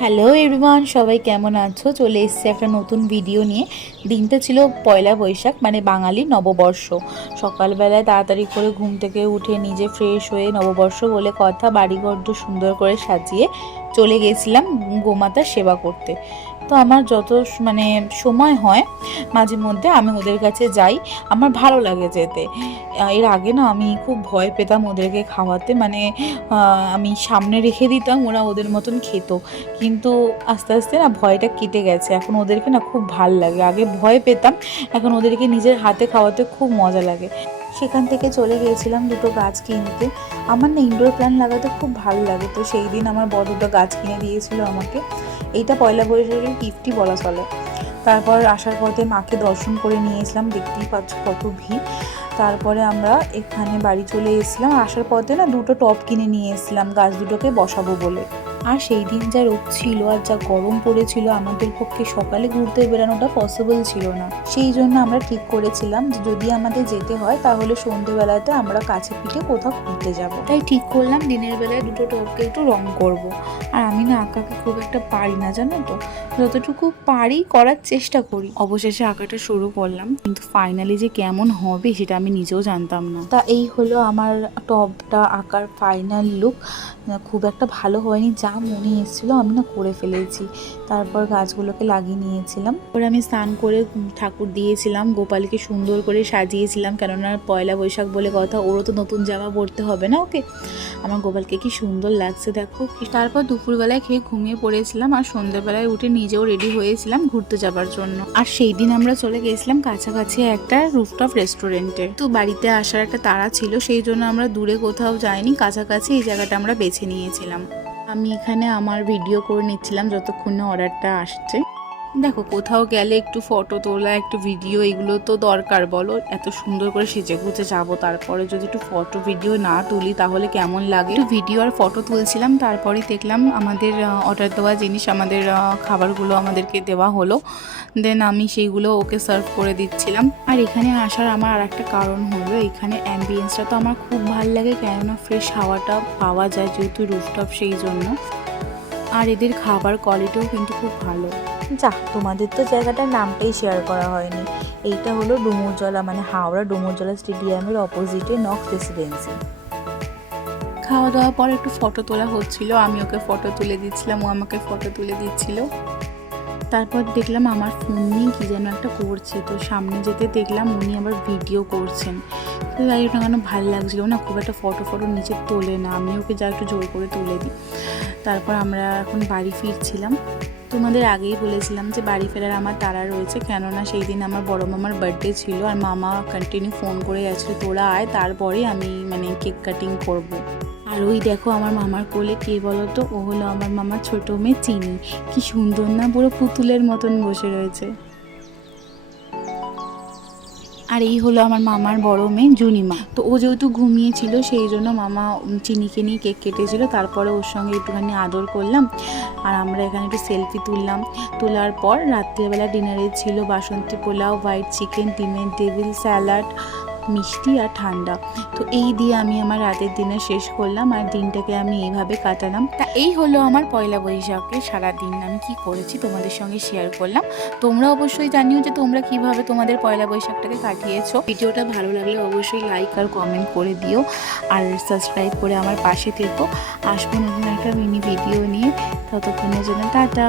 Hello everyone সবাই কেমন আছো? চলে এসছে একটা নতুন ভিডিও নিয়ে। দিনটা ছিল পয়লা বৈশাখ মানে বাঙালি নববর্ষ। সকালবেলায় তাড়াতাড়ি করে ঘুম থেকে উঠে নিজে ফ্রেশ হয়ে নববর্ষ বলে কথা বাড়িঘর সুন্দর করে সাজিয়ে চলে গেছিলাম গোমাতার সেবা করতে। তো আমার যত মানে সময় হয় মাঝে মধ্যে আমি ওদের কাছে যাই, আমার ভালো লাগে যেতে। এর আগে না আমি খুব ভয় পেতাম ওদেরকে খাওয়াতে মানে আমি সামনে রেখে দিতাম, ওরা ওদের মতন খেত। কিন্তু আস্তে আস্তে না ভয়টা কেটে গেছে। এখন ওদেরকে না খুব ভালো লাগে। আগে ভয় পেতাম, এখন ওদেরকে নিজের হাতে খাওয়াতে খুব মজা লাগে। সেখান থেকে চলে গিয়েছিলাম দুটো গাছ কিনতে। আমার না ইনডোর প্ল্যান্ট লাগাতে খুব ভালো লাগে। তো সেই দিন আমার বড় দুটো গাছ কিনে দিয়েছিল আমাকে। এইটা পয়লা বৈশাখের গিফটই বলা চলে। তারপর আসার পথে মাকে দর্শন করে নিয়েছিলাম দেখতেই পাচ্ছ কত ভিড়। তারপরে আমরা এখানে বাড়ি চলে এসেছিলাম। আসার পথে না দুটো টপ কিনে নিয়ে এসেছিলাম, গাছ দুটোকে বসাবো বলে। আর সেই দিন যা রোদ ছিল আর যা গরম পড়েছিল, আমাদের পক্ষে সকালে ঘুরতে বেরানোটা পসিবল ছিল না। সেই জন্য আমরা ঠিক করেছিলাম যে যদি আমাদের যেতে হয়, তাহলে সন্ধেবেলাতে আমরা কাছে পিঠে কোথাও ঘুরতে যাব। তাই ঠিক করলাম, দিনের বেলায় দুটো টপকে একটু রং করব। আর আমি না আঁকাকে খুব একটা পারি না, জানো তো? যতটুকু পারি করার চেষ্টা করি। অবশেষে আঁকাটা শুরু করলাম, কিন্তু ফাইনালি যে কেমন হবে সেটা আমি নিজেও জানতাম না। তা এই হলো আমার টপটা আঁকার ফাইনাল লুক খুব একটা ভালো হয়নি, যা মনে এসেছিল, আমি না করে ফেলেছি। তারপর গাছগুলোকে লাগিয়ে নিয়েছিলাম। পরে আমি স্নান করে ঠাকুর দিয়েছিলাম, গোপালকে সুন্দর করে সাজিয়েছিলাম, কেননা পয়লা বৈশাখ বলে কথা, ওরও তো নতুন জামা পরতে হবে না ওকে? আমার গোপালকে কি সুন্দর লাগছে দেখো। তারপর দুপুরবেলায় খেয়ে ঘুমিয়ে পড়েছিলাম আর সন্ধ্যেবেলায় উঠে নিজেও রেডি হয়েছিলাম ঘুরতে যাবার জন্য। আর সেই দিন আমরা চলে গেছিলাম কাছাকাছি একটা রুফটপ রেস্টুরেন্টে তো বাড়িতে আসার একটা তাড়া ছিল, সেই জন্য আমরা দূরে কোথাও যাইনি, কাছাকাছি এই জায়গাটা আমরা বেছে নিয়েছিলাম। আমি এখানে আমার ভিডিও করে নিচ্ছিলাম যতক্ষণ অর্ডারটা আসছে। দেখো, কোথাও গেলে একটু ফটো তোলা, একটু ভিডিও এগুলো তো দরকার, বলো। এত সুন্দর করে সেজে গুজে যাব, তারপরে যদি একটু ফটো ভিডিও না তুলি, তাহলে কেমন লাগে? একটু ভিডিও আর ফটো তুলছিলাম তারপরে দেখলাম আমাদের অর্ডার দেওয়া জিনিস, আমাদের খাবারগুলো আমাদেরকে দেওয়া হলো। দেন আমি সেইগুলো ওকে সার্ভ করে দিচ্ছিলাম। আর এখানে আসার আমার আর একটা কারণ হলো, এখানে অ্যাম্বিয়েন্সটা তো আমার খুব ভালো লাগে, কেননা ফ্রেশ হাওয়াটা পাওয়া যায় যেহেতু রুফটপ সেই জন্য। আর এদের খাবার কোয়ালিটিও কিন্তু খুব ভালো। যাক তোমাদের তো জায়গাটার নামটাই শেয়ার করা হয়নি। এইটা হলো ডুমুরজলা মানে হাওড়া ডুমুরজলা স্টেডিয়ামের অপোজিটে নক রেসিডেন্সি খাওয়া দাওয়ার পর একটু ফটো তোলা হচ্ছিল আমি ওকে ফটো তুলে দিচ্ছিলাম ও আমাকে ফটো তুলে দিচ্ছিল। তারপর দেখলাম আমার ফোন নিয়ে কী যেন একটা করছে তো সামনে যেতে দেখলাম উনি আবার ভিডিও করছেন। তো যাই হোক না কেন ভালো লাগছিল না, খুব একটা ফটো ফটো নিচে তোলে না। আমি ওকে যা একটু জোর করে তুলে দিই। তারপর আমরা এখন বাড়ি ফিরছিলাম। তোমাদের আগেই বলেছিলাম যে বাড়ি ফেরার আমার তারা রয়েছে, কেননা সেই দিন আমার বড় মামার বার্থডে ছিল আর মামা কন্টিনিউ ফোন করে গেছিল, তোরা আয়, তারপরে আমি মানে কেক কাটিং করব। আর ওই দেখো আমার মামার কোলে কে বলো তো ও হলো আমার মামার ছোটো মেয়ে চিনি। কি সুন্দর না পুরো পুতুলের মতন বসে রয়েছে। আর এই হলো আমার মামার বড় মেয়ে জুনিমা। তো ও যেহেতু ঘুমিয়েছিল, সেই জন্য মামা চিনিকে নিয়ে কেক কেটেছিল। তারপরে ওর সঙ্গে একটুখানি আদর করলাম আর আমরা এখানে একটু সেলফি তুললাম। তোলার পর রাত্রিবেলা ডিনারে ছিল বাসন্তী পোলাও হোয়াইট চিকেন ডিমের টেবিল স্যালাড মিষ্টি আর ঠান্ডা। তো এই দিয়ে আমি আমার রাতের দিনে শেষ করলাম আর দিনটাকে আমি এইভাবে কাটালাম। তা এই হলো আমার পয়লা বৈশাখে সারা দিন আমি কি করেছি তোমাদের সঙ্গে শেয়ার করলাম। তোমরা অবশ্যই জানিও যে তোমরা কীভাবে তোমাদের পয়লা বৈশাখটাকে কাটিয়েছো। ভিডিওটা ভালো লাগলে অবশ্যই লাইক আর কমেন্ট করে দিও। আর সাবস্ক্রাইব করে আমার পাশে থেকো। আসব নতুন একটা মিনি ভিডিও নিয়ে। ততক্ষণের জন্য টাটা।